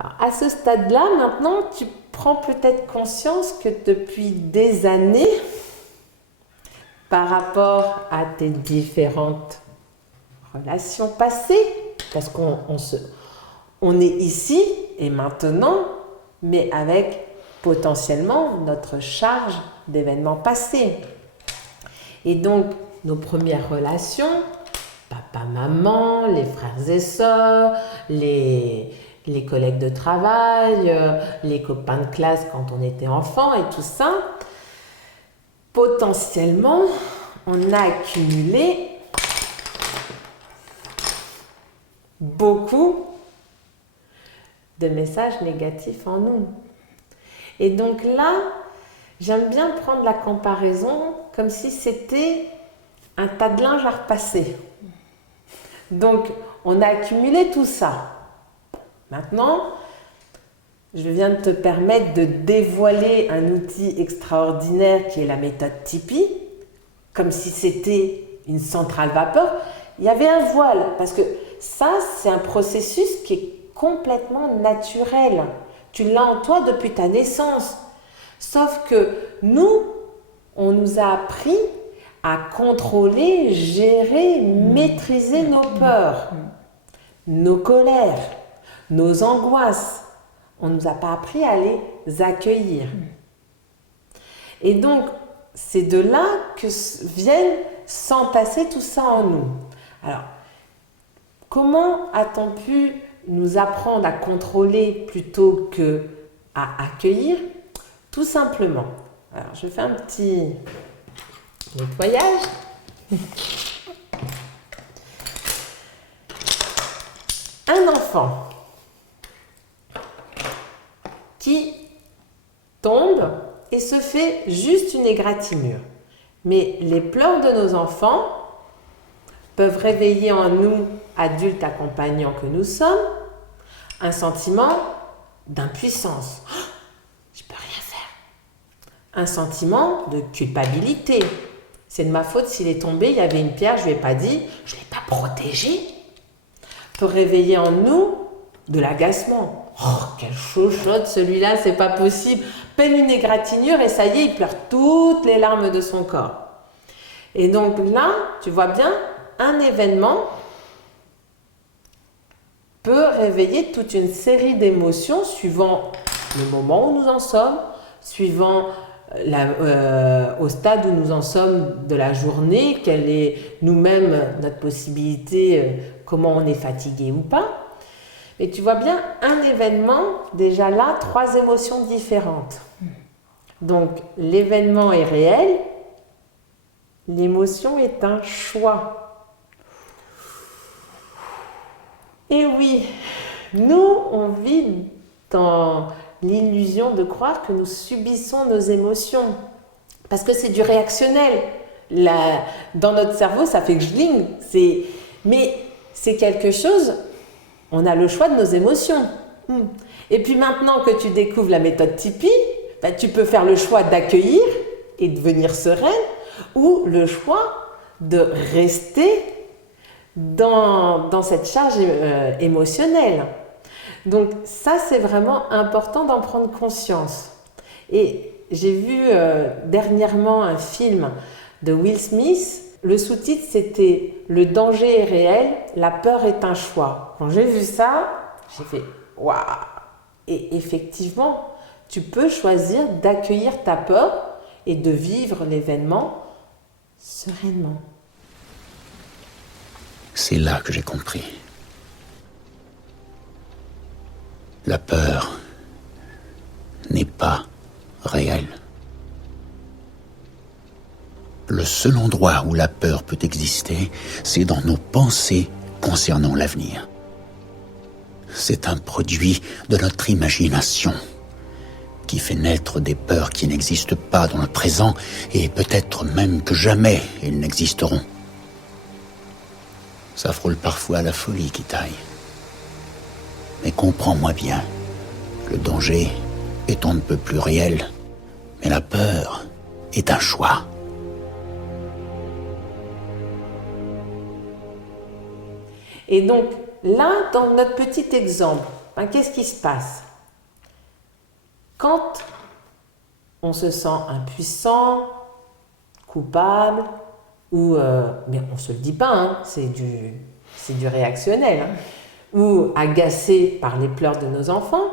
Alors, à ce stade-là, maintenant, tu prends peut-être conscience que depuis des années, par rapport à tes différentes relations passées, parce on est ici et maintenant, mais avec potentiellement notre charge d'événements passés. Et donc, nos premières relations, papa, maman, les frères et sœurs, les collègues de travail, les copains de classe quand on était enfant et tout ça, potentiellement, on a accumulé beaucoup de messages négatifs en nous. Et donc là, j'aime bien prendre la comparaison comme si c'était un tas de linge à repasser. Donc, on a accumulé tout ça. Maintenant, je viens de te permettre de dévoiler un outil extraordinaire qui est la méthode Tipeee, comme si c'était une centrale vapeur. Il y avait un voile, parce que ça, c'est un processus qui est complètement naturel. Tu l'as en toi depuis ta naissance. Sauf que nous, on nous a appris à contrôler, gérer, maîtriser nos peurs, nos colères, nos angoisses. On ne nous a pas appris à les accueillir. Et donc, c'est de là que viennent s'entasser tout ça en nous. Alors, comment a-t-on pu nous apprendre à contrôler plutôt que à accueillir? Tout simplement. Alors, je fais un petit nettoyage. Un enfant qui tombe et se fait juste une égratignure. Mais les pleurs de nos enfants peuvent réveiller en nous, adultes accompagnants que nous sommes, un sentiment d'impuissance. Oh, je peux rien faire. Un sentiment de culpabilité. C'est de ma faute s'il est tombé, il y avait une pierre, je ne lui ai pas dit, je ne l'ai pas protégé. Peut réveiller en nous de l'agacement. Oh, quelle chochotte celui-là, c'est pas possible. Peine une égratignure et ça y est, il pleure toutes les larmes de son corps. Et donc là, tu vois bien, un événement peut réveiller toute une série d'émotions suivant le moment où nous en sommes, suivant au stade où nous en sommes de la journée, quelle est nous-mêmes notre possibilité, comment on est fatigué ou pas. Mais tu vois bien, un événement, déjà là, 3 émotions différentes. Donc, l'événement est réel, l'émotion est un choix. Et oui, nous, on vit dans l'illusion de croire que nous subissons nos émotions. Parce que c'est du réactionnel. Dans notre cerveau, ça fait gling. Mais c'est quelque chose, on a le choix de nos émotions. Et puis maintenant que tu découvres la méthode Tipeee, ben, tu peux faire le choix d'accueillir et de devenir sereine, ou le choix de rester dans cette charge émotionnelle. Donc ça, c'est vraiment important d'en prendre conscience. Et j'ai vu dernièrement un film de Will Smith. Le sous-titre, c'était « Le danger est réel, la peur est un choix ». Quand j'ai vu ça, j'ai fait « waouh !» Et effectivement, tu peux choisir d'accueillir ta peur et de vivre l'événement sereinement. C'est là que j'ai compris. La peur n'est pas réelle. Le seul endroit où la peur peut exister, c'est dans nos pensées concernant l'avenir. C'est un produit de notre imagination qui fait naître des peurs qui n'existent pas dans le présent et peut-être même que jamais elles n'existeront. Ça frôle parfois à la folie qui taille. Mais comprends-moi bien, le danger est on ne peut plus réel, mais la peur est un choix. Et donc là, dans notre petit exemple, Ben, qu'est-ce qui se passe? Quand on se sent impuissant, coupable, ou mais on ne se le dit pas, hein, c'est du réactionnel, hein, ou agacé par les pleurs de nos enfants,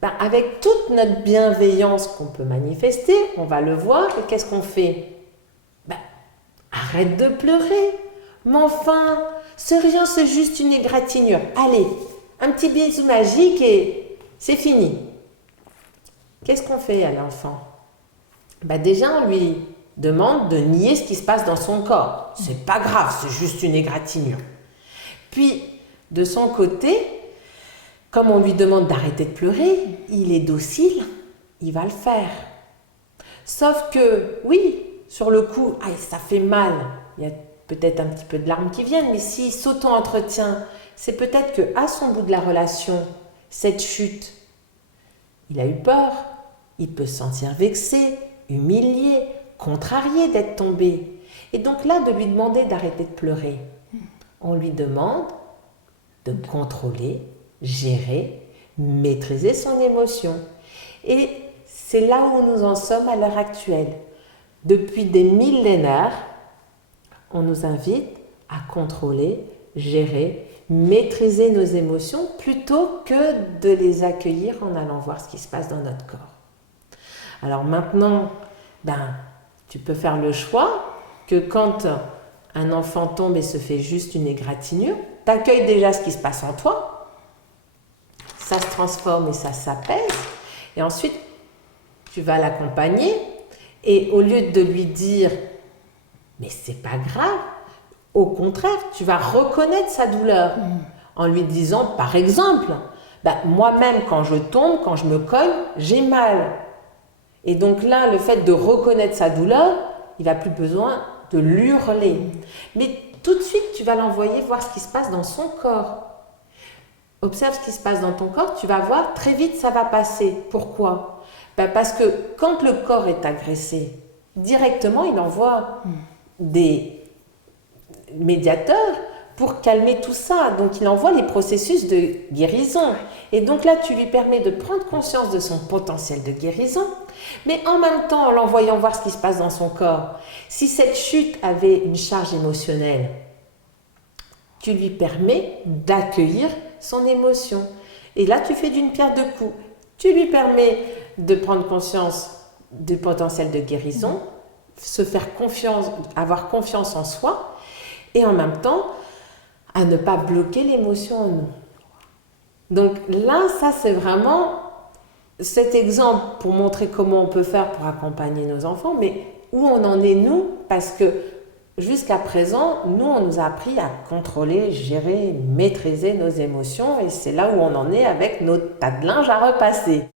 ben avec toute notre bienveillance qu'on peut manifester, on va le voir, et qu'est-ce qu'on fait? Ben, arrête de pleurer, mais enfin, c'est rien, c'est juste une égratignure. Allez, un petit bisou magique et c'est fini. Qu'est-ce qu'on fait à l'enfant? Ben déjà, on lui demande de nier ce qui se passe dans son corps. C'est pas grave, c'est juste une égratignure. Puis, de son côté, comme on lui demande d'arrêter de pleurer, il est docile, il va le faire. Sauf que, oui, sur le coup, ça fait mal. Il y a peut-être un petit peu de larmes qui viennent, mais s'il s'auto-entretient, c'est peut-être qu'à son bout de la relation, cette chute, il a eu peur, il peut se sentir vexé, humilié, contrarié d'être tombé. Et donc là, de lui demander d'arrêter de pleurer, on lui demande de contrôler, gérer, maîtriser son émotion. Et c'est là où nous en sommes à l'heure actuelle. Depuis des millénaires, on nous invite à contrôler, gérer, maîtriser nos émotions plutôt que de les accueillir en allant voir ce qui se passe dans notre corps. Alors maintenant, tu peux faire le choix que quand un enfant tombe et se fait juste une égratignure, tu accueilles déjà ce qui se passe en toi, ça se transforme et ça s'apaise, et ensuite tu vas l'accompagner, et au lieu de lui dire « mais c'est pas grave », au contraire, tu vas reconnaître sa douleur en lui disant, par exemple, moi-même quand je tombe, quand je me cogne, j'ai mal. Et donc là, le fait de reconnaître sa douleur, il n'a plus besoin de l'hurler. Mais tout de suite, tu vas l'envoyer voir ce qui se passe dans son corps. Observe ce qui se passe dans ton corps, tu vas voir, très vite ça va passer. Pourquoi? Parce que quand le corps est agressé, directement il envoie des médiateurs pour calmer tout ça. Donc il envoie les processus de guérison. Et donc là, tu lui permets de prendre conscience de son potentiel de guérison, mais en même temps, en l'envoyant voir ce qui se passe dans son corps. Si cette chute avait une charge émotionnelle, tu lui permets d'accueillir son émotion. Et là, tu fais d'une pierre deux coups. Tu lui permets de prendre conscience du potentiel de guérison, se faire confiance, avoir confiance en soi, et en même temps, à ne pas bloquer l'émotion en nous. Donc là, ça c'est vraiment cet exemple pour montrer comment on peut faire pour accompagner nos enfants, mais où on en est nous, parce que jusqu'à présent, nous on nous a appris à contrôler, gérer, maîtriser nos émotions, et c'est là où on en est avec notre tas de linge à repasser.